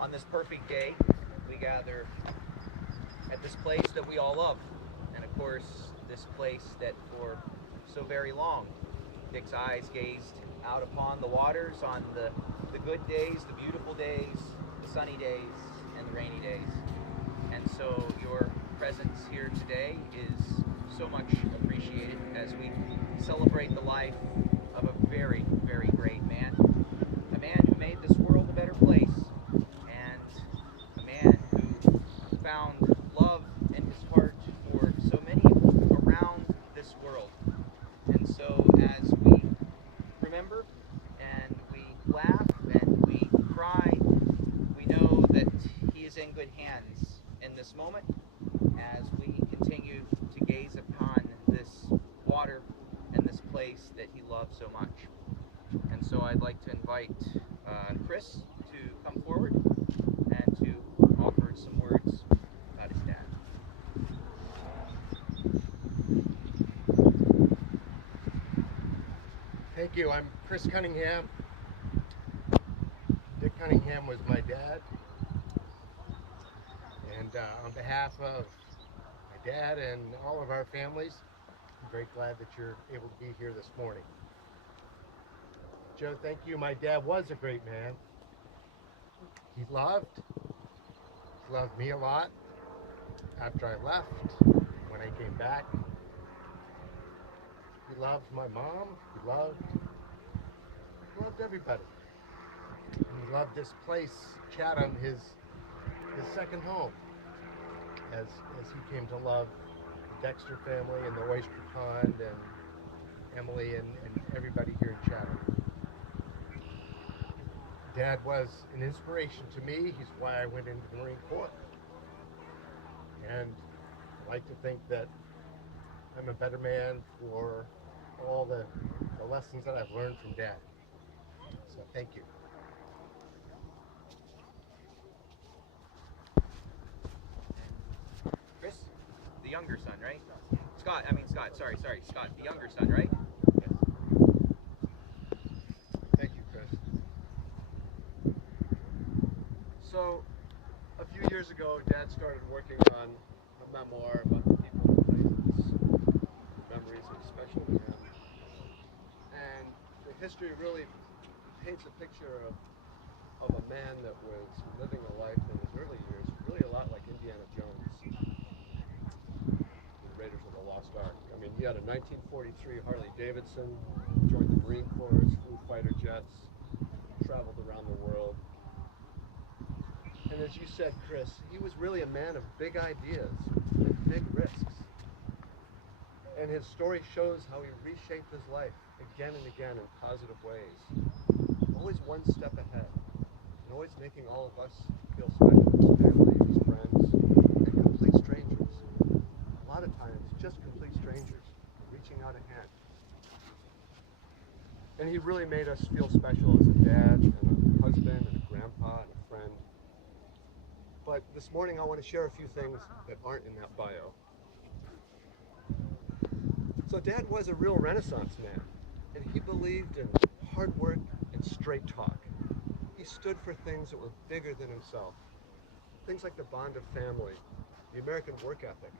On this perfect day, we gather at this place that we all love. And of course, this place that for so very long, Dick's eyes gazed out upon the waters on the good days, the beautiful days, the sunny days, and the rainy days. And so your presence here today is so much appreciated as we celebrate the life of a very, very great man. A man who made this world a better place, and a man who found love in his heart for so many around this world. And so as we remember and we laugh and we cry, we know that he is in good hands in this moment as we continue to gaze upon this water and this place that he loved so much. And so I'd like to invite Chris to come forward and to offer some words about his dad. Thank you. I'm Chris Cunningham. Dick Cunningham was my dad. And on behalf of my dad and all of our families, I'm very glad that you're able to be here this morning. Joe, thank you. My dad was a great man. He loved me a lot after I left, when I came back. He loved my mom. He loved everybody. He loved this place, Chatham, his second home, as he came to love the Dexter family and the Oyster Pond and Emily and everybody here in Chatham. Dad was an inspiration to me. He's why I went into the Marine Corps. And I like to think that I'm a better man for all the lessons that I've learned from Dad. So thank you. Chris, the younger son, right? Scott, sorry, Scott, the younger son, right? Yes. Thank you, Chris. So, a few years ago, Dad started working on a memoir about the people and places, memories that are special to him. And the history really paints a picture of a man that was living a life in his early years, really a lot like Indiana Jones, the Raiders of the Lost Ark. I mean, he had a 1943 Harley Davidson, joined the Marine Corps, flew fighter jets, traveled around the world. And as you said, Chris, he was really a man of big ideas and big risks. And his story shows how he reshaped his life again and again in positive ways. Always one step ahead, and always making all of us feel special, his family, his friends, and complete strangers. A lot of times, just complete strangers, reaching out a hand. And he really made us feel special as a dad, and a husband, and a grandpa, and a friend. But this morning I want to share a few things that aren't in that bio. So Dad was a real Renaissance man, and he believed in hard work and straight talk. He stood for things that were bigger than himself. Things like the bond of family, the American work ethic,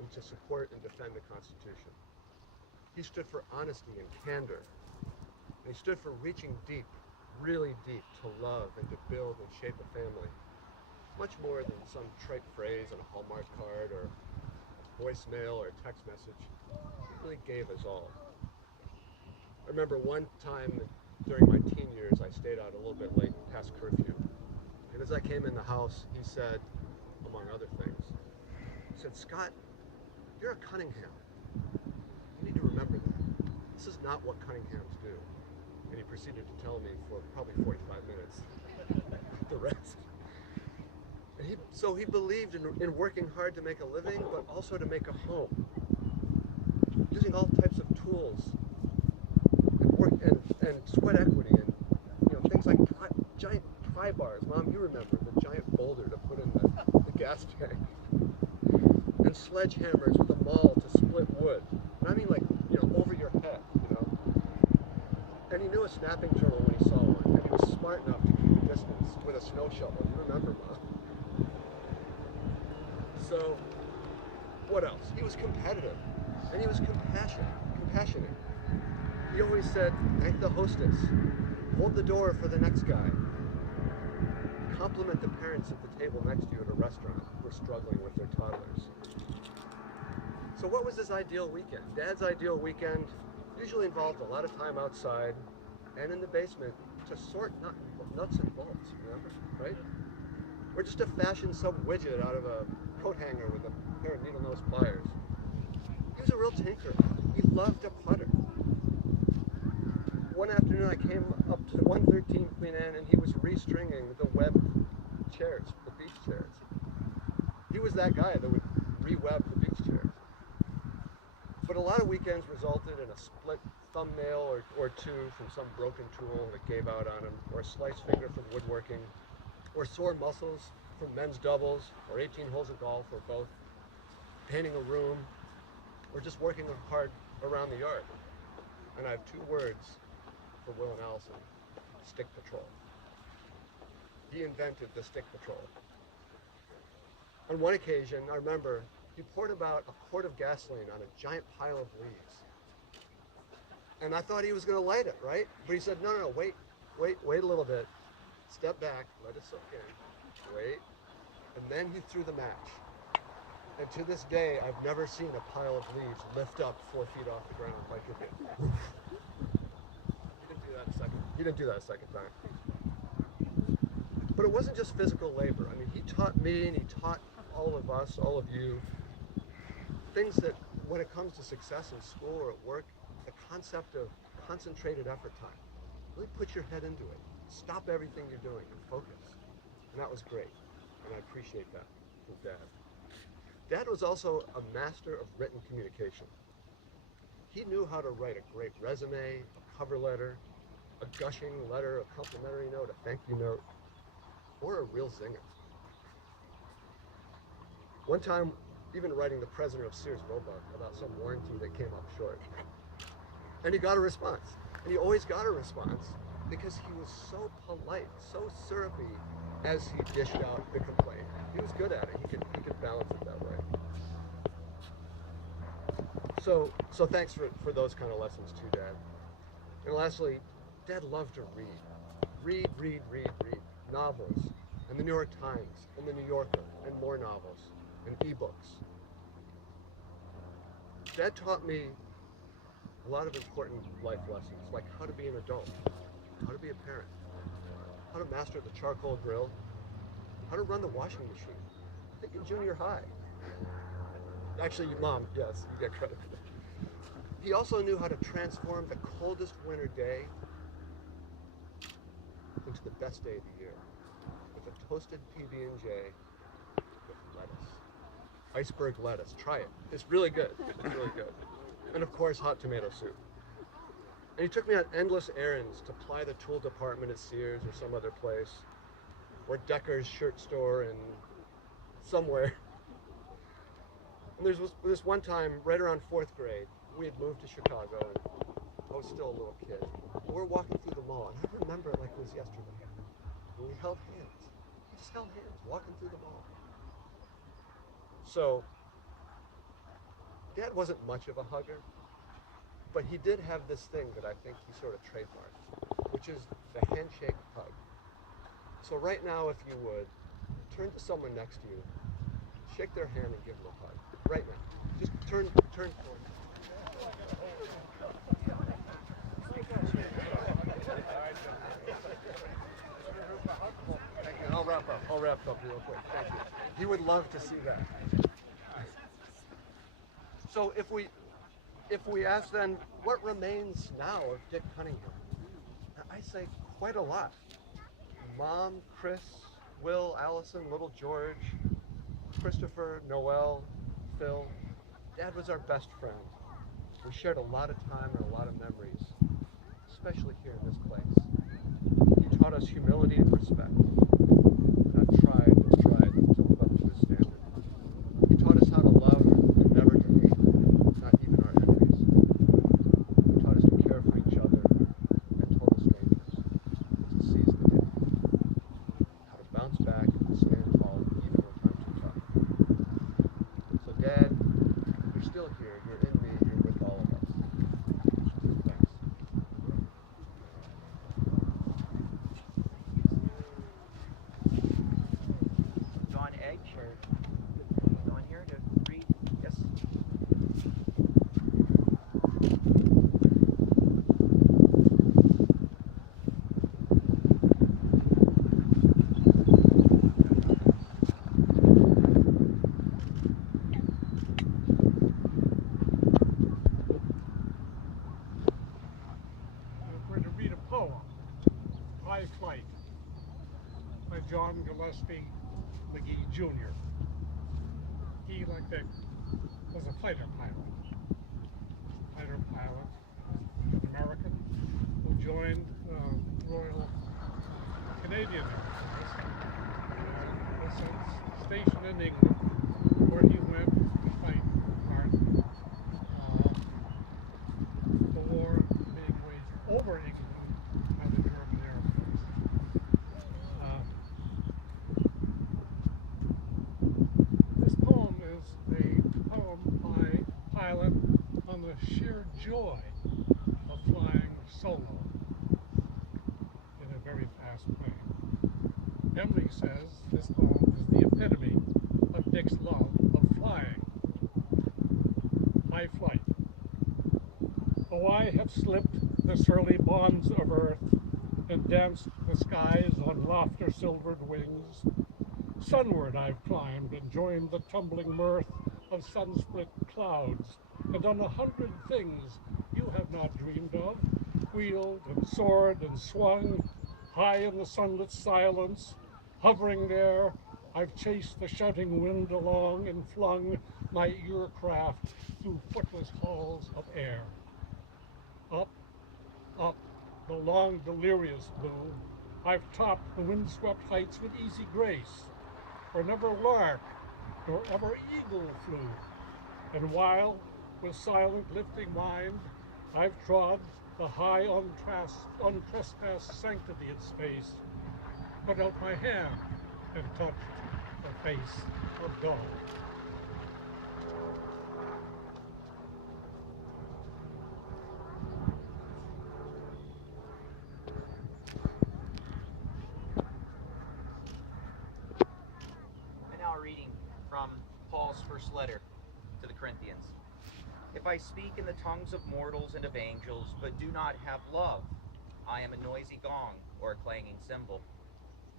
and to support and defend the Constitution. He stood for honesty and candor. And he stood for reaching deep, really deep, to love and to build and shape a family. Much more than some trite phrase on a Hallmark card or a voicemail or a text message. He really gave us all. I remember one time during my teen years, I stayed out a little bit late past curfew. And as I came in the house, he said, among other things, he said, "Scott, you're a Cunningham. You need to remember that. This is not what Cunninghams do." And he proceeded to tell me for probably 45 minutes the rest. And so he believed in working hard to make a living, but also to make a home. Using all types of tools and work and sweat equity and things like giant pry bars. Mom, you remember the giant boulder to put in the gas tank. And sledgehammers with a maul to split wood. And I mean over your head, And he knew a snapping turtle when he saw one, and he was smart enough to keep distance with a snow shovel. You remember, Mom? So, what else? He was competitive, and he was compassionate. He always said, thank the hostess, hold the door for the next guy. Compliment the parents at the table next to you at a restaurant who are struggling with their toddlers. So what was his ideal weekend? Dad's ideal weekend usually involved a lot of time outside and in the basement to sort nuts and bolts, remember, right? Or just to fashion some widget out of a coat hanger with a pair of needle-nose pliers. He was a real tinkerer. He loved to putter. One afternoon I came up to 113 Queen Anne and he was restringing the webbed chairs, the beach chairs. He was that guy that would re-web the beach chairs. But a lot of weekends resulted in a split thumbnail or two from some broken tool that gave out on him, or a sliced finger from woodworking, or sore muscles from men's doubles, or 18 holes of golf, or both, painting a room, or just working hard around the yard. And I have two words for Will and Allison: stick patrol. He invented the stick patrol. On one occasion, I remember, he poured about a quart of gasoline on a giant pile of leaves. And I thought he was going to light it, right? But he said, no, wait a little bit. Step back, let it soak in, wait. And then he threw the match. And to this day, I've never seen a pile of leaves lift up 4 feet off the ground like it did. He didn't do that a second time. But it wasn't just physical labor. I mean, he taught me and he taught all of us, all of you, things that when it comes to success in school or at work, the concept of concentrated effort time. Really put your head into it. Stop everything you're doing and focus. And that was great. And I appreciate that from Dad. Dad was also a master of written communication. He knew how to write a great resume, a cover letter, a gushing letter, a complimentary note, a thank you note, or a real zinger. One time, even writing the president of Sears Roebuck about some warranty that came up short. And he got a response. And he always got a response because he was so polite, so syrupy as he dished out the complaint. He was good at it. He could balance it that way. So thanks for those kind of lessons too, Dad. And lastly, Dad loved to read. Read. Novels, and the New York Times, and the New Yorker, and more novels, and ebooks. Dad taught me a lot of important life lessons, like how to be an adult, how to be a parent, how to master the charcoal grill, how to run the washing machine. I think in junior high. Actually, Mom, yes, you get credit for that. He also knew how to transform the coldest winter day into the best day of the year with a toasted PB&J with lettuce. Iceberg lettuce. Try it. It's really good. It's really good. And of course, hot tomato soup. And he took me on endless errands to ply the tool department at Sears or some other place, or Decker's shirt store in somewhere. And there's this one time, right around 4th grade, we had moved to Chicago, and I was still a little kid. And we're walking through the mall, and I remember it like it was yesterday. And we held hands. We just held hands, walking through the mall. So, Dad wasn't much of a hugger, but he did have this thing that I think he sort of trademarked, which is the handshake hug. So right now, if you would, turn to someone next to you, shake their hand and give them a hug. Right now. Just turn forward. Thank you. I'll wrap up real quick. Thank you. He would love to see that. So if we ask then, what remains now of Dick Cunningham? I say quite a lot. Mom, Chris, Will, Allison, little George, Christopher, Noel, Phil. Dad was our best friend. We shared a lot of time and a lot of memories, especially here in this place. He taught us humility and respect. And I've tried to live up to his standard. He taught us how to love and never to hate, not even our enemies. He taught us to care for each other and told us to still here. You're in me. You're with all of us. Thanks. John Edge, or on here to read? Yes. We're to read a poem, High Flight, by John Gillespie McGee Jr. He, like that, was a fighter pilot. An American, who joined the Royal Canadian Air Force and was stationed in England, where he went to fight part the war being waged over England by the German Air Force. This poem is a poem by a pilot on the sheer joy of flying solo in a very fast plane. Emily says this poem is the epitome of Dick's love of flying. High flight. Oh, I have slipped the surly bonds of earth and danced the skies on laughter-silvered wings. Sunward I've climbed and joined the tumbling mirth of sun-split clouds, and done 100 things you have not dreamed of, wheeled and soared and swung, high in the sunlit silence, hovering there, I've chased the shouting wind along and flung my aircraft through footless halls of air. Up, up, the long delirious blue, I've topped the windswept heights with easy grace, where never lark nor ever eagle flew. And while, with silent lifting mind, I've trod the high untrespassed sanctity of space, put out my hand and touched the face of God. And now a reading from Paul's first letter to the Corinthians. If I speak in the tongues of mortals and of angels, but do not have love, I am a noisy gong or a clanging cymbal.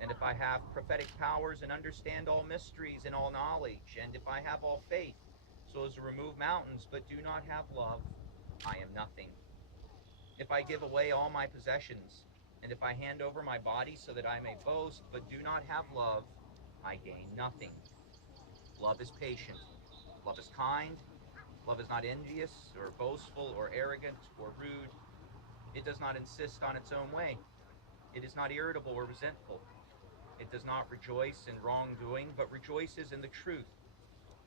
And if I have prophetic powers and understand all mysteries and all knowledge, and if I have all faith, so as to remove mountains, but do not have love, I am nothing. If I give away all my possessions, and if I hand over my body so that I may boast, but do not have love, I gain nothing. Love is patient. Love is kind. Love is not envious, or boastful, or arrogant, or rude. It does not insist on its own way. It is not irritable or resentful. It does not rejoice in wrongdoing, but rejoices in the truth.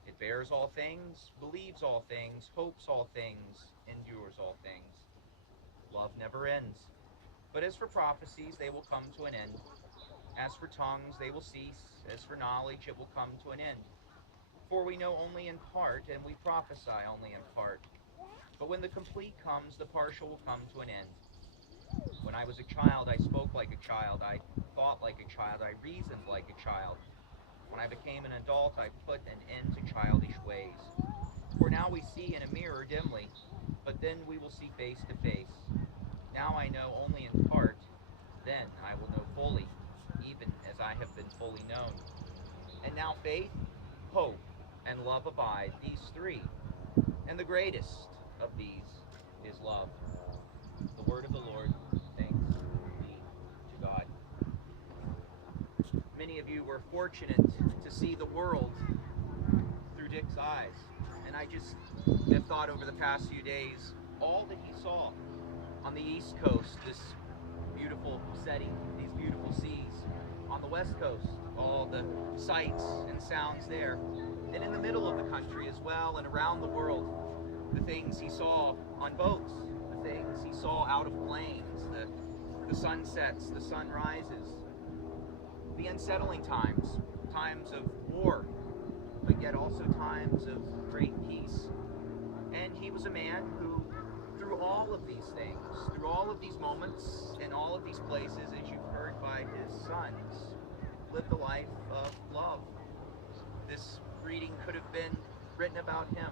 It bears all things, believes all things, hopes all things, endures all things. Love never ends. But as for prophecies, they will come to an end. As for tongues, they will cease. As for knowledge, it will come to an end. For we know only in part, and we prophesy only in part. But when the complete comes, the partial will come to an end. When I was a child, I spoke like a child. I thought like a child. I reasoned like a child. When I became an adult, I put an end to childish ways. For now we see in a mirror dimly, but then we will see face to face. Now I know only in part, then I will know fully, even as I have been fully known. And now faith, hope, and love abide, these three, and the greatest of these is love. The word of the Lord. Thanks be to God. Many of you were fortunate to see the world through Dick's eyes, and I just have thought over the past few days, all that he saw on the East Coast, this beautiful setting, these beautiful seas. On the West Coast, all the sights and sounds there. And in the middle of the country as well, and around the world, the things he saw on boats, the things he saw out of planes, the sunsets, the sunrises, the unsettling times, times of war, but yet also times of great peace. And he was a man who, through all of these things, through all of these moments, and all of these places, as you've heard by his sons, lived a life of love. This reading could have been written about him.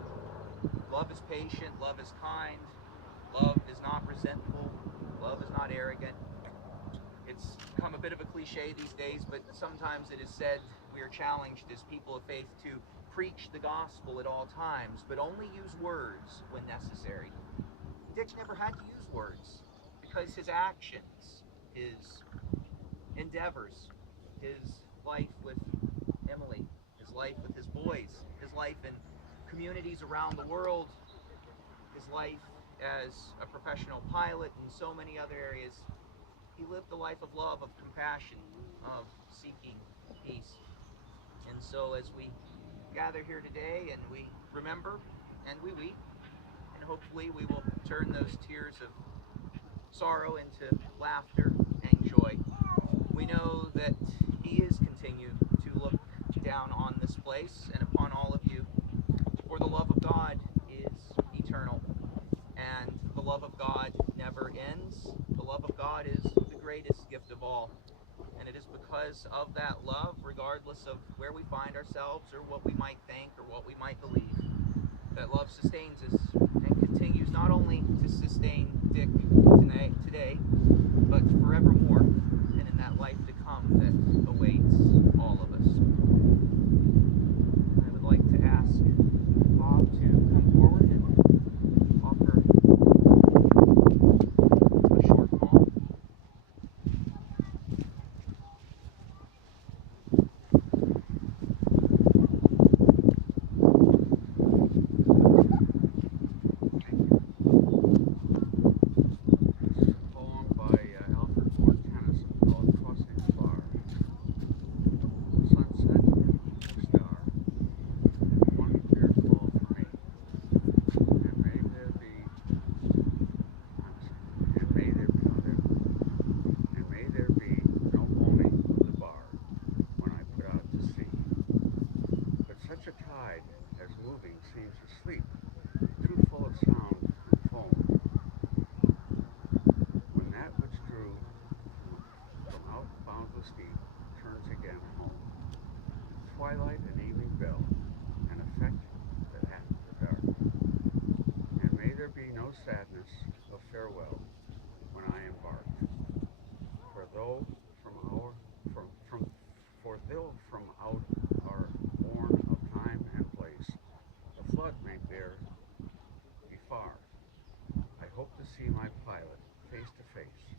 Love is patient, love is kind, love is not resentful, love is not arrogant. It's become a bit of a cliche these days, but sometimes it is said we are challenged as people of faith to preach the gospel at all times, but only use words when necessary. Dick never had to use words because his actions, his endeavors, his life with Emily, his life with his boys, his life in communities around the world, his life as a professional pilot and so many other areas, he lived a life of love, of compassion, of seeking peace. And so as we gather here today and we remember and we weep, and hopefully we will turn those tears of sorrow into laughter and joy. We know that he is continued to look down on this place and upon all of you, for the love of God is eternal, and the love of God never ends. The love of God is the greatest gift of all, and it is because of that love, regardless of where we find ourselves or what we might think or what we might believe, that love sustains us and continues not only to sustain Dick today, but forevermore, and in that life to come that awaits all of us. I would like to ask Bob to come forward and offer a short poem. Twilight and evening bell, an effect that hath the dark. And may there be no sadness of farewell when I embark. For though from out our bourne of time and place, the flood may be far. I hope to see my pilot face to face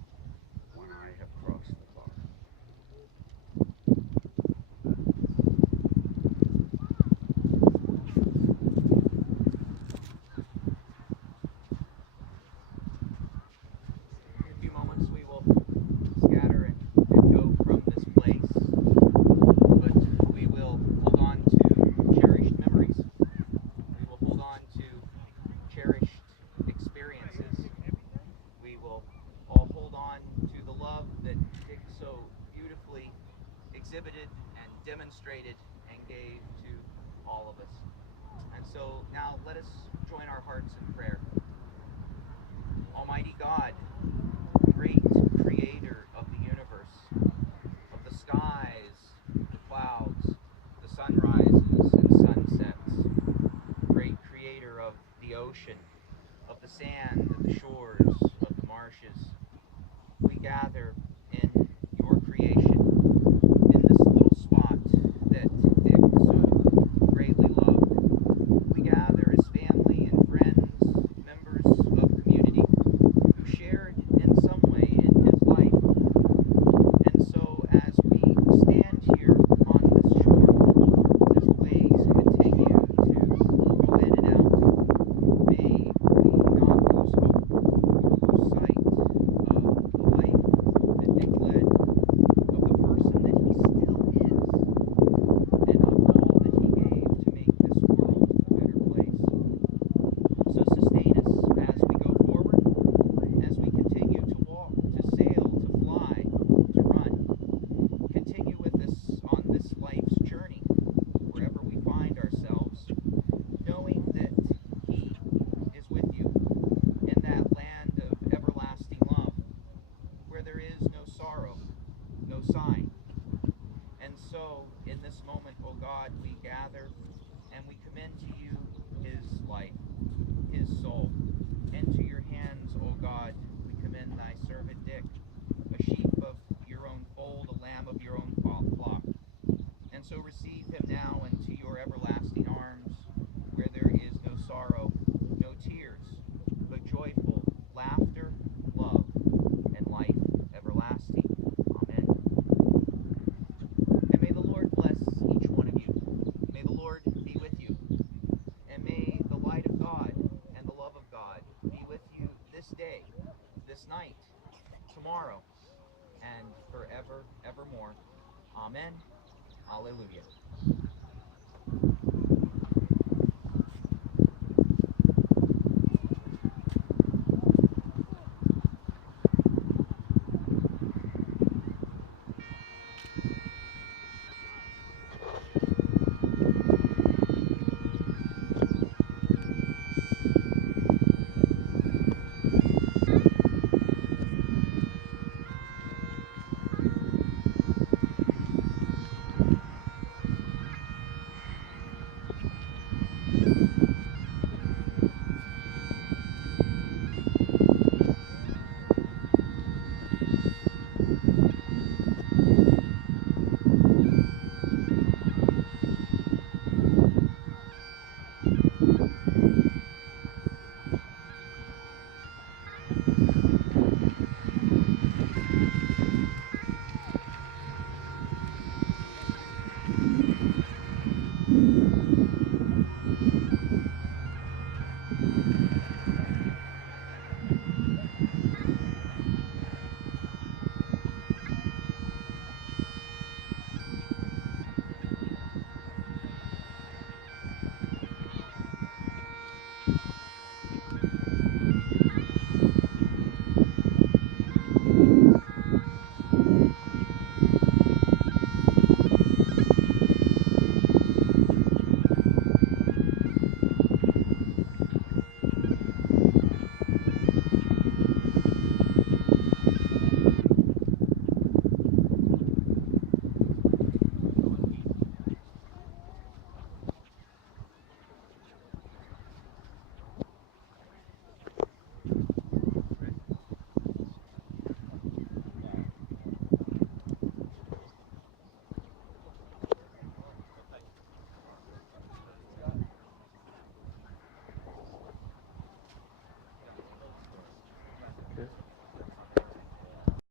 when I have crossed the bar. Exhibited and demonstrated and gave to all of us. And so now let us join our hearts in prayer. Almighty God, great creator of the universe, of the skies, the clouds, the sunrises and sunsets, great creator of the ocean, of the sand, of the shores, of the marshes, we gather in your creation, in this little spot that Dick so greatly loved. We gather as family and friends, members of community who shared in some way in his life. And so as we stand here on this shore, as waves continue to go in and out, may we not lose hope. sign. And so, in this moment, O God, we gather and we commend to you his life, his soul. Into your hands, O God, we commend thy servant Dick, a sheep of your own fold, a lamb of your own flock. And so receive him now into your everlasting arms, where there is no sorrow, no tears, but joyful laughter, love, and life everlasting. Amen. And may the Lord bless each one of you. May the Lord be with you. And may the light of God and the love of God be with you this day, this night, tomorrow, and forever, evermore. Amen. Alleluia.